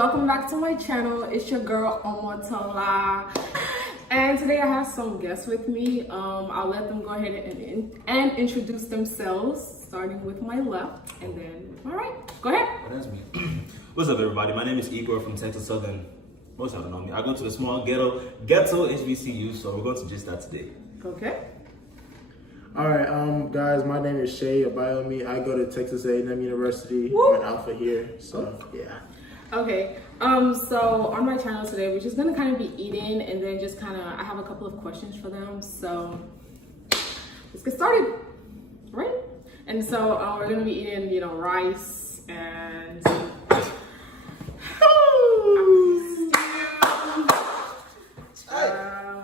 welcome back to my channel. It's your girl Omotola, and today I have some guests with me. I'll let them go ahead and introduce themselves, starting with my left and then with my right. Go ahead. Oh, that's me. What's up, everybody? My name is Igor from Texas Southern. Most of you know me. I go to the small ghetto HBCU, so we're going to just that today. Okay. All right, guys, my name is Shay Abayomi. I go to Texas A&M University. Woo! I'm an alpha here, so yeah. Okay, so on my channel today, we're just gonna kind of be eating and then just kind of, I have a couple of questions for them. So let's get started, right? And so we're gonna be eating, rice and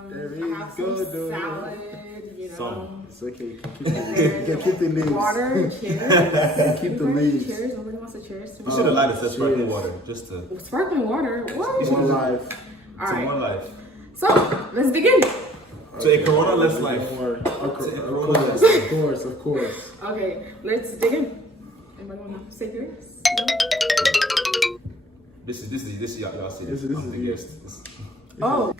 There we I have go, some dude. salad, It's okay, you can keep the leaves. water, cheers. Keep the Anybody leaves. Cheers, nobody wants to cheers. You should have lied. It said sparkling water, just to. Sparkling water, what? One life. All To right, one life. so let's begin. To a Corona-less life. Of course. Okay, let's dig in. Anybody want to say yours? No? This is y'all see. This is the you. guest. Oh.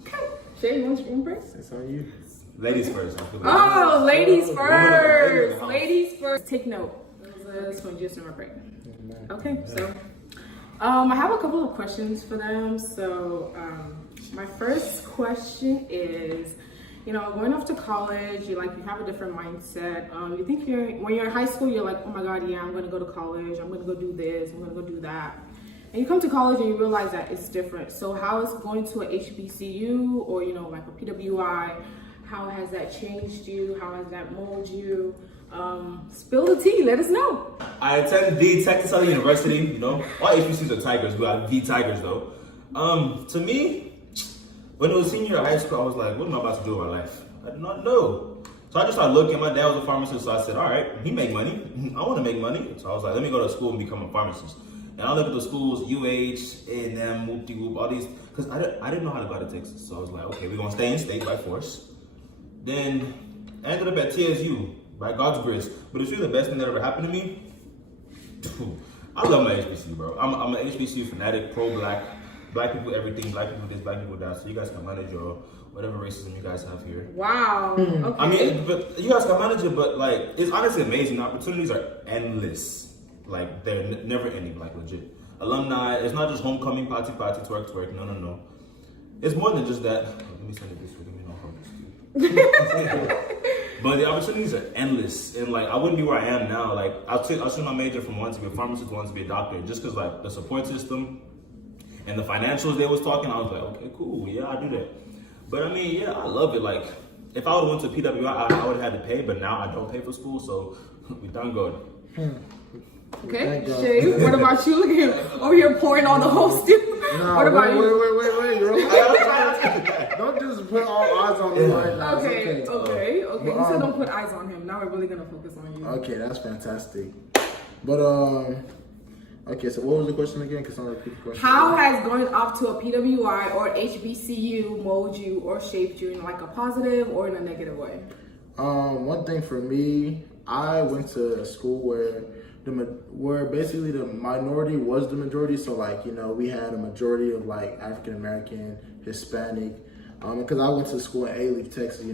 Okay. Shay, you want to drink first? It's on you. Ladies first. I feel like. Oh, ladies Women first. are- Ladies first. Take note. This one just in my brain. Okay, so I have a couple of questions for them. So my first question is, going off to college, you have a different mindset. You think when you're in high school, you're like, oh my God, yeah, I'm gonna go to college. I'm gonna go do this. I'm gonna go do that. And you come to college and you realize that it's different. So how is going to a HBCU or like a PWI? How has that changed you? How has that molded you? Spill the tea. Let us know. I attend the Texas Southern University. All HBCUs are Tigers. We are the Tigers, though. To me, when it was senior year of high school, I was like, what am I about to do with my life? I did not know. So I just started looking. My dad was a pharmacist, so I said, all right, he make money. I want to make money. So I was like, let me go to school and become a pharmacist. And I looked at the schools, UH, A&M, Whoop-de-Whoop, all these, because I didn't know how to go to Texas. So I was like, okay, we're going to stay in state by force. Then I ended up at TSU by God's grace. But it's really the best thing that ever happened to me. I love my HBCU, bro. I'm an HBCU fanatic, pro-black. Black people, everything. Black people this, black people that. So you guys can manage your whatever racism you guys have here. Wow. Okay. I mean, but you guys can manage it, but it's honestly amazing. The opportunities are endless. They're never ending, legit. Alumni, it's not just homecoming, party, twerk. No. It's more than just that. Let me send it this way. Let me know how But the opportunities are endless. And I wouldn't be where I am now. I switched my major from wanting to be a pharmacist to wanting to be a doctor. Just because the support system and the financials they was talking, I was like, okay, cool, yeah, I'll do that. But I mean, yeah, I love it. If I would have went to PWI, I would have had to pay, but now I don't pay for school, so we done good. Okay, Shay, what about you? Look at him over here pouring on the whole stew. What about you? Wait. Don't just put all eyes on me right now. Okay. You said don't put eyes on him. Now we're really gonna focus on you. Okay, that's fantastic. But okay, so what was the question again? Because I'm repeating the question. How has going off to a PWI or HBCU molded you or shaped you in a positive or in a negative way? One thing for me, I went to a school where basically the minority was the majority. So we had a majority of African American, Hispanic. Because I went to school in A-Leaf, Texas.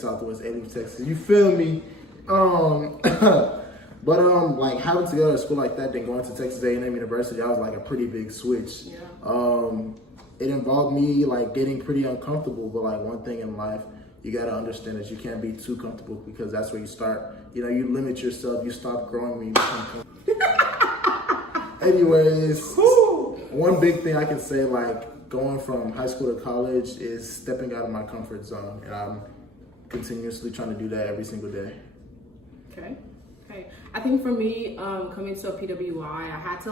Southwest A-Leaf, Texas. You feel me? But having to go to a school like that, then going to Texas A&M University, that was a pretty big switch. Yeah. It involved me getting pretty uncomfortable. But one thing in life, you gotta understand that you can't be too comfortable because that's where you start. You limit yourself. You stop growing when you become comfortable. Anyways, one big thing I can say going from high school to college is stepping out of my comfort zone, and I'm continuously trying to do that every single day. Okay. I think for me, coming to a PWI, I had to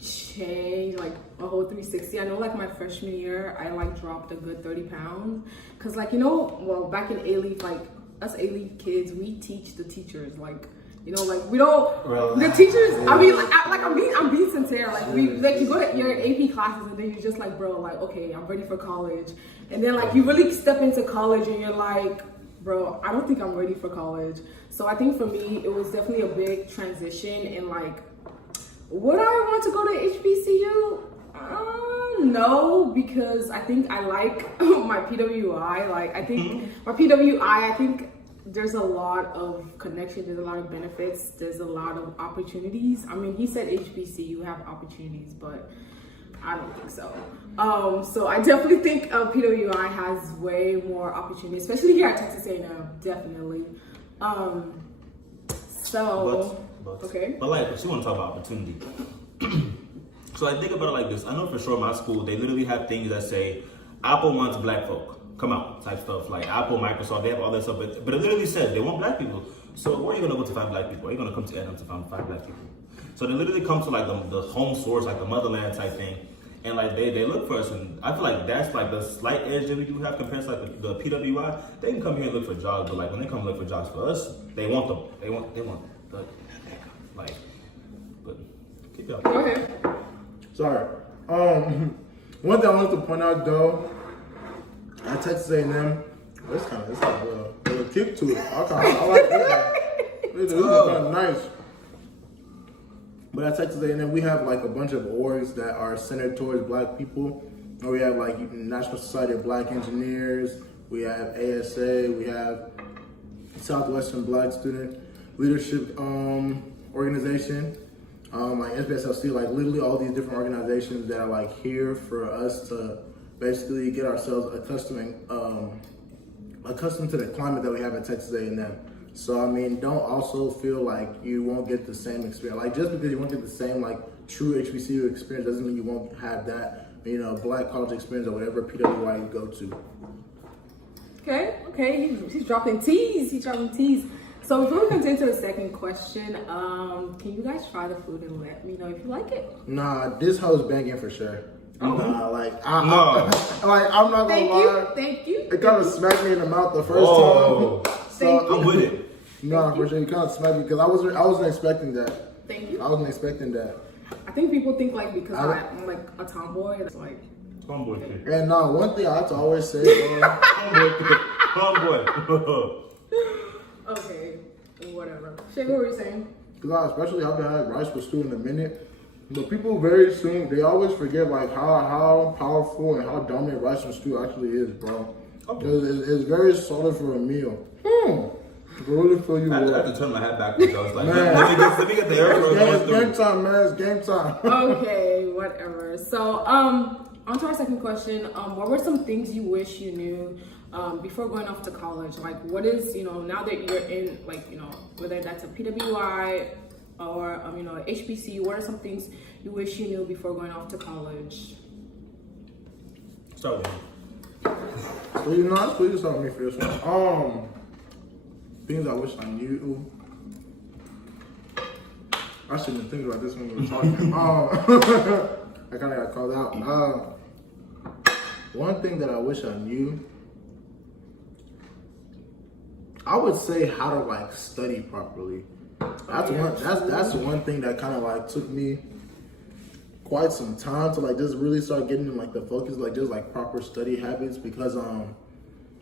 change a whole 360. I know my freshman year, I dropped a good 30 pounds. Cause well, back in A-Leaf, us A-Leaf kids, we teach the teachers. We don't, the teachers, I mean, I'm being sincere. You go to your AP classes and then you're just bro, okay, I'm ready for college. And then you really step into college and you're bro, I don't think I'm ready for college. So I think for me, it was definitely a big transition in Would I want to go to HBCU? No, because I think I like my PWI. Like, I think my PWI, I think there's a lot of connection, there's a lot of benefits, there's a lot of opportunities. I mean, he said HBCU have opportunities, but I don't think so. So I definitely think PWI has way more opportunities, especially here at Texas A&M, definitely. Okay. But like, she want to talk about opportunity. So I think about it like this. I know for sure my school, they literally have things that say, Apple wants black folk, come out, type stuff. Like Apple, Microsoft, they have all that stuff. But it literally says they want black people. So where are you going to go to find black people? Are you going to come to A&M to find black people? So they literally come to like the home source, like the motherland type thing. And like they look for us, and I feel like that's like the slight edge that we do have compared to like the PWI. They can come here and look for jobs, but like when they come look for jobs for us, they want them. They want the like. But keep going. Go ahead. Sorry. One thing I wanted to point out though, at Texas A&M, this kind of a little kick to it. I like that. This is kind of nice. But at Texas A&M, we have like a bunch of orgs that are centered towards black people. We have like National Society of Black Engineers, we have ASA, we have Southwestern Black Student Leadership Organization, like SBSLC, like literally all these different organizations that are like here for us to basically get ourselves accustomed to the climate that we have at Texas A&M. So, I mean, don't also feel like you won't get the same experience. Like, just because you won't get the same, like, true HBCU experience doesn't mean you won't have that, you know, black college experience or whatever PWI you go to. Okay. He's dropping teas. So before we continue to the second question, can you guys try the food and let me know if you like it? Nah, this hoe's banging for sure. Oh. Nah, I'm not gonna lie. Thank you. It kind of smacked me in the mouth the first time. So, I'm with it. Nah, for sure, you kind of smacked me because I wasn't expecting that. Thank you. I wasn't expecting that. I think people think like because I'm like a tomboy, it's like Tomboy thing. And one thing I have to always say, Tomboy. okay, whatever. Shay, what were you saying? because especially I've been had rice with stew in a minute. But people very soon, they always forget like how powerful and how dominant rice and stew actually is, bro. Okay. It's very solid for a meal. Really feel you. I had to turn my hat backwards. I was like, let me get the airflow. It's game time, man. It's game time. Okay, whatever. So, on to our second question. What were some things you wish you knew before going off to college? Like, what is, now that you're in, like, whether that's a PWI or, HBCU, what are some things you wish you knew before going off to college? Start with you. Well, please start with me for this one. Things I wish I knew. I shouldn't think about this when we were talking. I kind of got called out. One thing that I wish I knew, I would say how to like study properly. That's one thing that kind of like took me quite some time to like just really start getting in like the focus, like just like proper study habits, because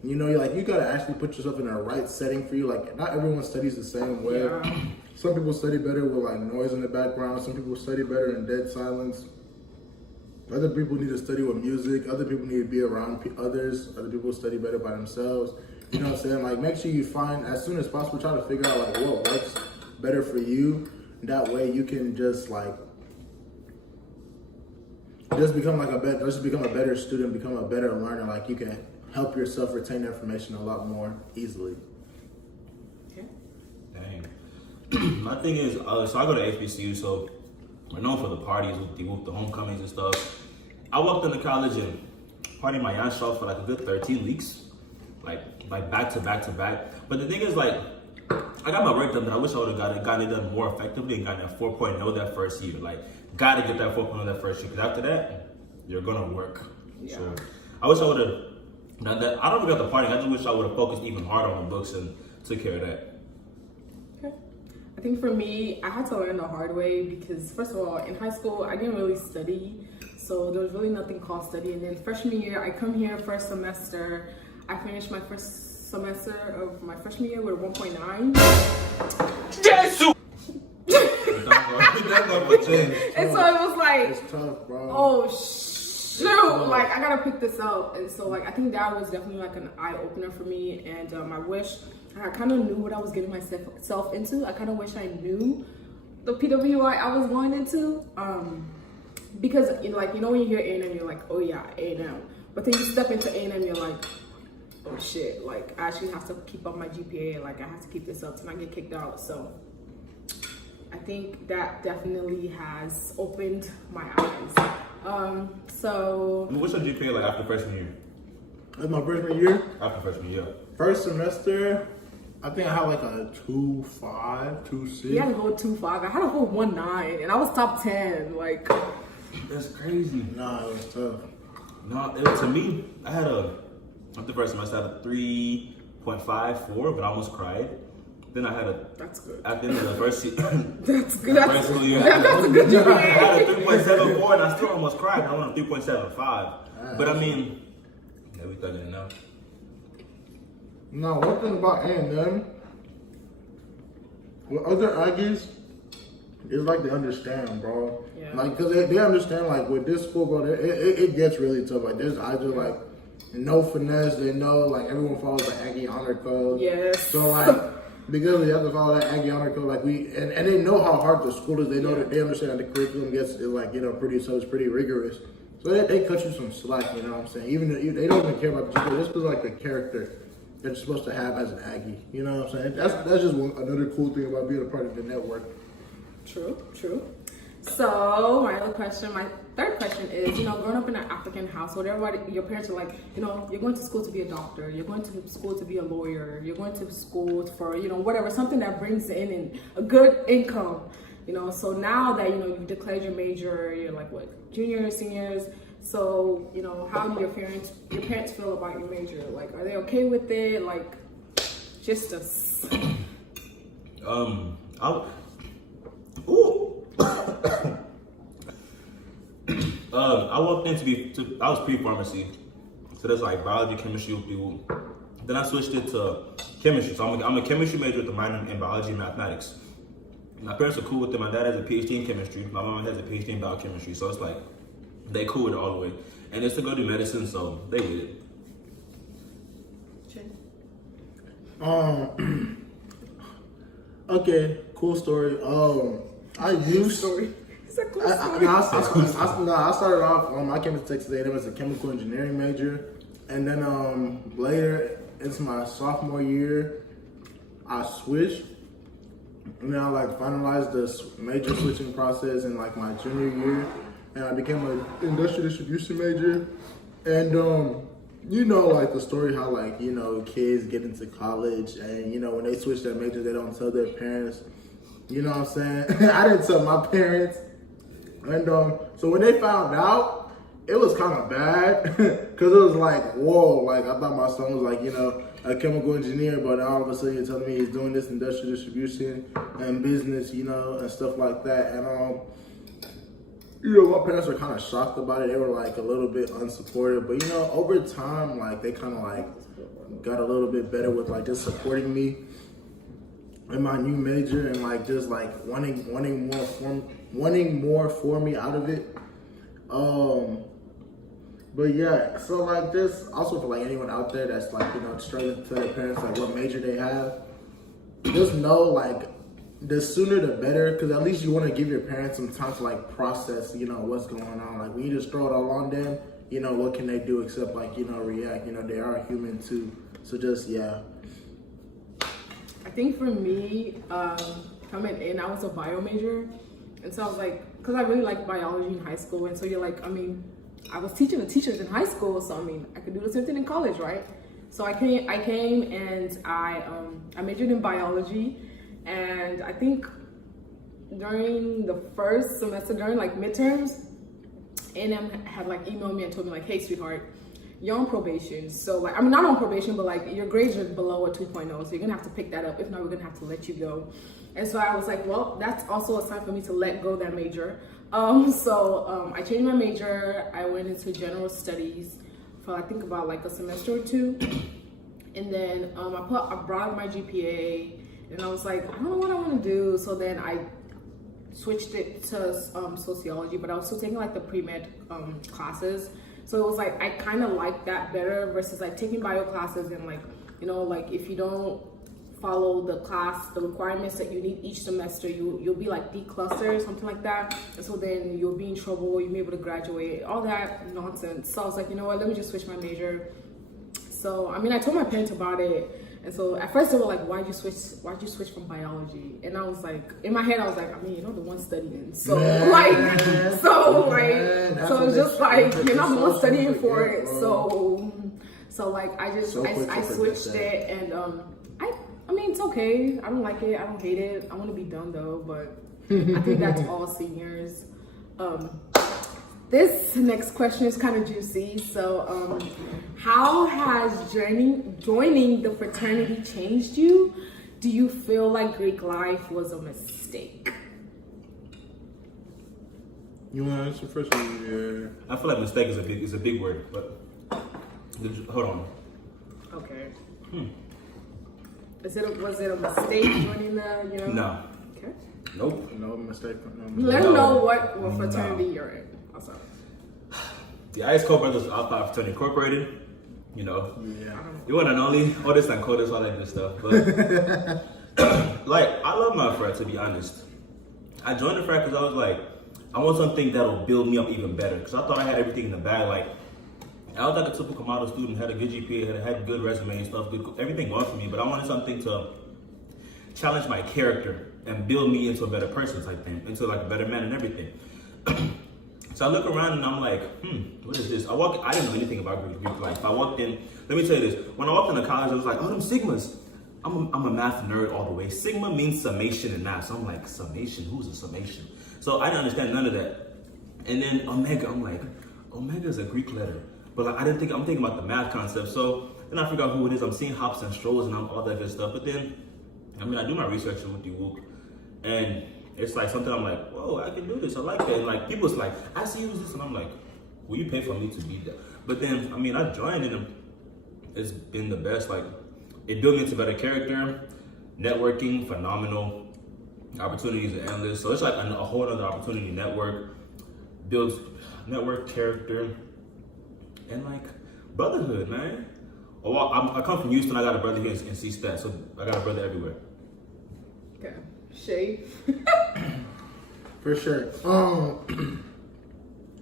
you gotta actually put yourself in the right setting for you. Like, not everyone studies the same way. Yeah. Some people study better with like noise in the background. Some people study better in dead silence. Other people need to study with music. Other people need to be around others. Other people study better by themselves. You know what I'm saying? Like, make sure you find, as soon as possible, try to figure out like what works better for you. That way you can just become a better student, become a better learner. Like, you can help yourself retain information a lot more easily. Okay. Dang. My thing is, so I go to HBCU, so we're known for the parties with the homecomings and stuff. I walked into college and partied my ass off for like a good 13 weeks, like back to back to back. But the thing is, like, I got my work done, but I wish I would have gotten it done more effectively and gotten that 4.0 that first year. Like, gotta get that 4.0 that first year, because after that, you're gonna work. Yeah. So I wish I would have. Now that I don't regret the party, I just wish I would have focused even harder on the books and took care of that. Okay. I think for me, I had to learn the hard way because, first of all, in high school, I didn't really study. So there was really nothing called study. And then freshman year, I come here first semester. I finished my first semester of my freshman year with 1.9. Jesus! That's not for change. And so it was like, It's tough, bro. oh shoot, like I gotta pick this up. And so like I think that was definitely like an eye opener for me. And I wish I kind of knew what I was getting myself into. I kind of wish I knew the PWI I was going into. Because like, you know, when you hear A&M, you're like, oh yeah, A&M. But then you step into A&M, you're like, oh shit, like I actually have to keep up my GPA. Like I have to keep this up to not get kicked out. So I think that definitely has opened my eyes. So What's your GPA like after freshman year? That's my freshman year. After freshman year. First semester, I think I had like a 2.5, 2.6. you had to go 2.5. I had to go 1.9, and I was top 10. Like That's crazy. Nah, it was tough. No, to me, after first semester, I had a 3.54, but I almost cried. Then I had that's good. at the end of the first That's good. first school year, That's a good I GPA. had a 3.74, and I still almost cried. I went a 3.75. But I mean, yeah, we thugging it now. No, one thing about A&M, with other Aggies, it's like they understand, bro. Yeah. Like, cause they understand, like, with this school, bro, it gets really tough. Like, there's either, like, no finesse. They know, like, everyone follows the Aggie honor code. Yes. So, like, because we have to follow that Aggie honor code, like, and they know how hard the school is. They know that they understand that the curriculum gets, like, you know, it's pretty rigorous. So they cut you some slack, you know what I'm saying? Even they don't even care about the GPA. This is like the character that you're supposed to have as an Aggie. You know what I'm saying? That's just another cool thing about being a part of the network. True. So my third question is, you know, growing up in an African household, your parents are like, you know, you're going to school to be a doctor, you're going to school to be a lawyer, you're going to school for, you know, whatever, something that brings in a good income, you know. So now that, you know, you've declared your major, you're like what, juniors, seniors. So, you know, how do your parents feel about your major? Like, are they okay with it? Like, just us. I walked in I was pre-pharmacy, so that's like biology, chemistry. Then I switched it to chemistry, so I'm a chemistry major with a minor in biology and mathematics. My parents are cool with it. My dad has a PhD in chemistry. My mom has a PhD in biochemistry, so it's like they cool with it all the way. And it's to go do medicine, so they with it. Okay, cool story. I used Story. It's a cool story. I started off. I came to Texas A&M as a chemical engineering major, and then later into my sophomore year, I switched. And then I like finalized the major switching process in like my junior year, and I became an industrial distribution major. And you know, like the story how like, you know, kids get into college and, you know, when they switch their major, they don't tell their parents. You know what I'm saying? I didn't tell my parents. And so when they found out, it was kind of bad because it was like, whoa, like I thought my son was like, you know, a chemical engineer, but all of a sudden you're telling me he's doing this industrial distribution and business, you know, and stuff like that. And you know, my parents were kind of shocked about it. They were like a little bit unsupportive, but you know, over time, like they kind of like got a little bit better with like just supporting me in my new major and like just like wanting more for me out of it. But yeah, so like this also for like anyone out there that's like, you know, struggling to tell their parents like what major they have, just know like the sooner the better, because at least you want to give your parents some time to like process, you know, what's going on. Like when you just throw it all on them, you know, what can they do except like, you know, react. You know, they are human too. So just, yeah. I think for me, coming in, I was a bio major. And so I was like, because I really liked biology in high school. And so you're like, I mean, I was teaching the teachers in high school. So, I mean, I could do the same thing in college, right? So I came and I majored in biology. And I think during the first semester, during like midterms, A&M had like emailed me and told me like, hey, sweetheart, you're on probation. So like, I mean, not on probation, but like your grades are below a 2.0. So you're gonna have to pick that up. If not, we're gonna have to let you go. And so I was like, well, that's also a sign for me to let go that major. So I changed my major. I went into general studies for I think about like a semester or two. And then I brought my GPA and I was like, I don't know what I want to do. So then I switched it to sociology, but I was still taking like the pre-med classes. So it was like I kind of liked that better versus like taking bio classes and like, you know, like if you don't follow the requirements that you need each semester, you'll be like declustered, something like that. And so then you'll be in trouble, you'll be able to graduate, all that nonsense. So I was like, you know what, let me just switch my major. So I mean, I told my parents about it. And so at first they were like, why'd you switch from biology? And I was like, in my head, I was like, I mean, you're not the one studying. So so it's just like, you're not the one studying for it. So like, I switched it, and I mean, it's okay. I don't like it. I don't hate it. I want to be done though, but I think that's all seniors. This next question is kind of juicy. So, how has joining the fraternity changed you? Do you feel like Greek life was a mistake? You want to answer first? Yeah. I feel like mistake is a big word, but hold on. Okay. Was it a mistake joining the? You know? No. Okay. Nope. No mistake. Let them know what fraternity you're in. Also. The Ice Cold Brothers Alpha Fraternity Incorporated. You know. Yeah. You want an only oldest and coldest, all that good stuff. But like, I love my frat, to be honest. I joined the frat because I was like, I want something that'll build me up even better. Because I thought I had everything in the bag. Like, I was like a typical model student, had a good GPA, had good resume and stuff, everything going for me. But I wanted something to challenge my character and build me into a better person type thing, into like a better man and everything. So I look around and I'm like, what is this? I didn't know anything about Greek life. I walked in, let me tell you this. When I walked into college, I was like, oh, them sigmas. I'm a math nerd all the way. Sigma means summation in math. So I'm like, summation? Who's a summation? So I didn't understand none of that. And then Omega, I'm like, Omega is a Greek letter. But like, I'm thinking about the math concept. So then I figure out who it is. I'm seeing hops and strolls and all that good stuff. But then, I mean, I do my research with the WOOC. And it's like something I'm like, whoa, I can do this. I like that. And like, people's like, I see you use this. And I'm like, will you pay for me to be there? But then, I mean, I joined and it's been the best. Like, it built me into better character, networking, phenomenal. Opportunities are endless. So it's like a whole other opportunity network, builds network, character, and like brotherhood, man. Oh, I come from Houston. I got a brother here in C-Stat, so I got a brother everywhere. Okay. Shay. For sure. Who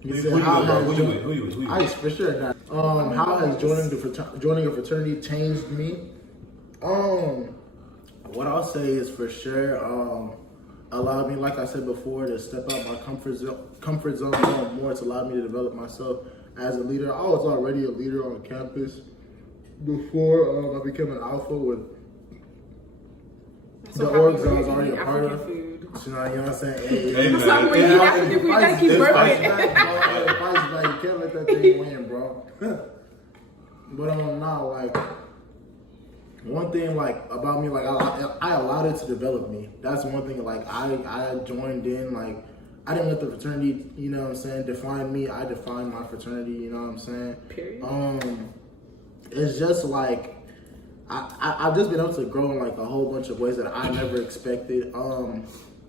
you with? Ice, for sure. How has joining a fraternity changed me? What I'll say is for sure, allowed me, like I said before, to step out my comfort zone more. It's allowed me to develop myself as a leader. I was already a leader on campus before I became an alpha with the orgs I was already a part of. You know what I'm saying? Hey, man. Sorry, when you eat African food, you gotta keep burping. You can't let that thing win, bro. But now, like, one thing like about me, like I allowed it to develop me. That's one thing. Like I joined in. Like I didn't let the fraternity, you know what I'm saying, define me. I defined my fraternity. You know what I'm saying? Period. It's just like I've just been able to grow in like a whole bunch of ways that I never expected.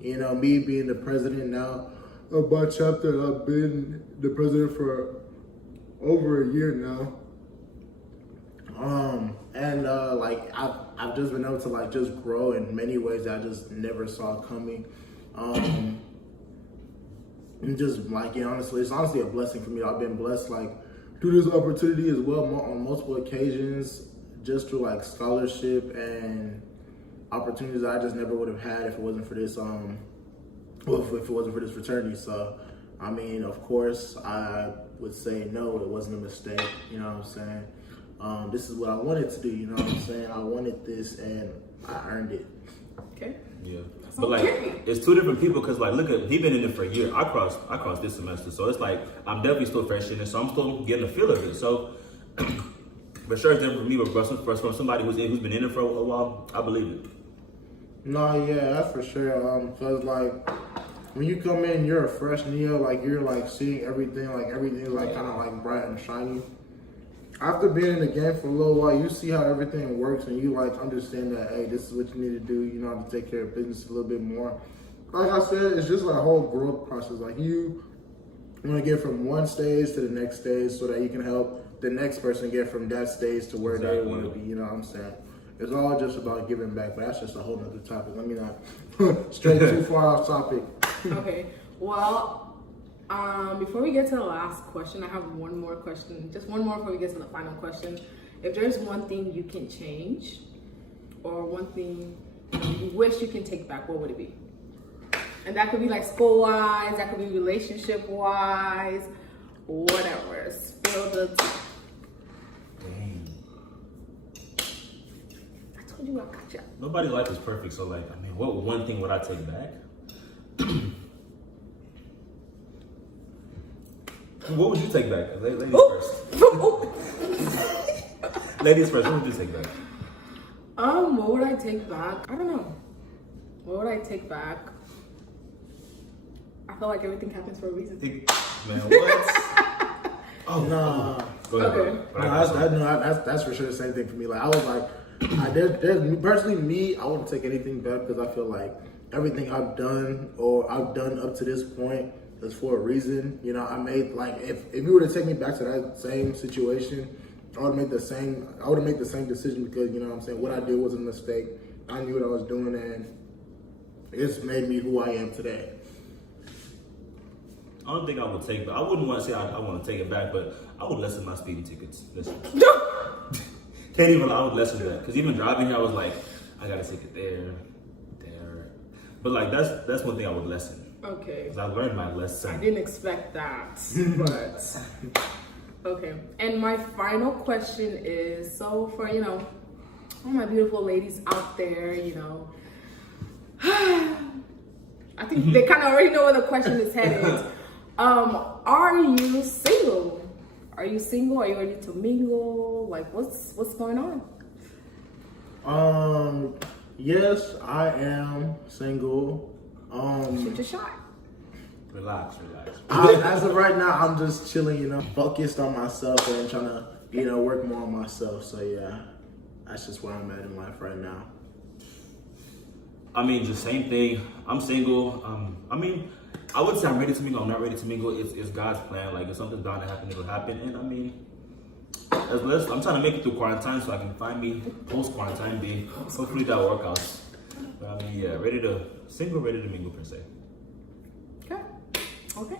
You know, me being the president now of my chapter, I've been the president for over a year now. Like I've just been able to like just grow in many ways that I just never saw coming. And just like, you know, honestly, it's honestly a blessing for me. I've been blessed like through this opportunity as well on multiple occasions, just through like scholarship and opportunities that I just never would have had if it wasn't for this if it wasn't for this fraternity. So I mean, of course I would say no, it wasn't a mistake, you know what I'm saying? This is what I wanted to do, you know what I'm saying? I wanted this and I earned it. Okay. Yeah. But like, it's two different people because like, look at, he been in it for a year. I crossed this semester. So it's like, I'm definitely still fresh in it. So I'm still getting the feel of it. So for sure it's different for me, but from somebody who's been in it for a while, I believe it. No, yeah, that's for sure. Cause like, when you come in, you're a freshman year, like you're like seeing everything like kind of like bright and shiny. After being in the game for a little while, you see how everything works and you like understand that, hey, this is what you need to do. You know how to take care of business a little bit more. like I said, it's just like a whole growth process. Like you want to get from one stage to the next stage so that you can help the next person get from that stage to where they want to be. You know what I'm saying? It's all just about giving back, but that's just a whole nother topic. Let me not stray too far off topic. Okay. Well, before we get to the last question, I have one more question. Just one more before we get to the final question. If there's one thing you can change, or one thing you wish you can take back, what would it be? And that could be like school-wise, that could be relationship-wise, whatever. Spill the tea. Dang. I told you I got you. Nobody's life is perfect, so like, I mean, what one thing would I take back? What would you take back? Ladies first. Ladies first, what would you take back? What would I take back? I don't know. What would I take back? I feel like everything happens for a reason. Man, what? Oh, Nah. Go ahead, Okay. bro. That's for sure the same thing for me. Like I was like, there's personally me. I wouldn't take anything back because I feel like everything I've done up to this point is for a reason. You know, I made like if you were to take me back to that same situation, I would make the same decision because you know what I'm saying. What I did was a mistake. I knew what I was doing, and it's made me who I am today. I don't think I would take, but I wouldn't want to say I want to take it back, but I would lessen my speeding tickets. Listen. Can't even, I would lessen that. Because even driving here, I was like, I got to take it there. But like, that's one thing I would lessen. Okay. Because I learned my lesson. I didn't expect that, but okay. And my final question is, so for, you know, all my beautiful ladies out there, you know, I think they kind of already know where the question is headed. Are you single? Are you single? Are you ready to mingle? Like, what's going on? Yes, I am single. Shoot your shot. Relax. As of right now, I'm just chilling, you know, focused on myself and trying to, you know, work more on myself. So yeah, that's just where I'm at in life right now. I mean, just same thing. I'm single. I mean, I would say I'm ready to mingle. I'm not ready to mingle. It's God's plan. Like, if something's bound to happen, it'll happen. And I mean, I'm trying to make it through quarantine so I can find me post-quarantine being. Hopefully that work out. But I mean, yeah, ready to mingle per se. Okay.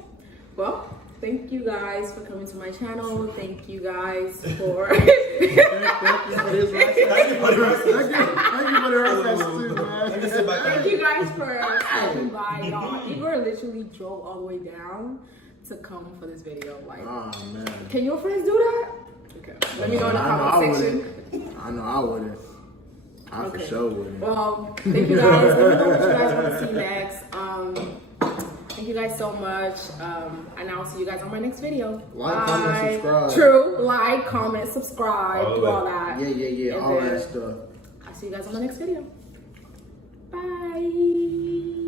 Well, thank you guys for coming to my channel. Thank you guys for Thank you for this. Thank you for the rest too, man. thank you guys for stopping by, y'all. Igor literally drove all the way down to come for this video. Like, Oh man. can your friends do that? Okay. Let me know in the comment section. I know I wouldn't. I for sure wouldn't. Well, thank you guys. Let me know what you guys want to see next. Thank you guys so much. And I'll see you guys on my next video. Like, comment, subscribe. True. Like, comment, subscribe, do all that. Yeah. And All then that stuff. I'll see you guys on the next video. Bye.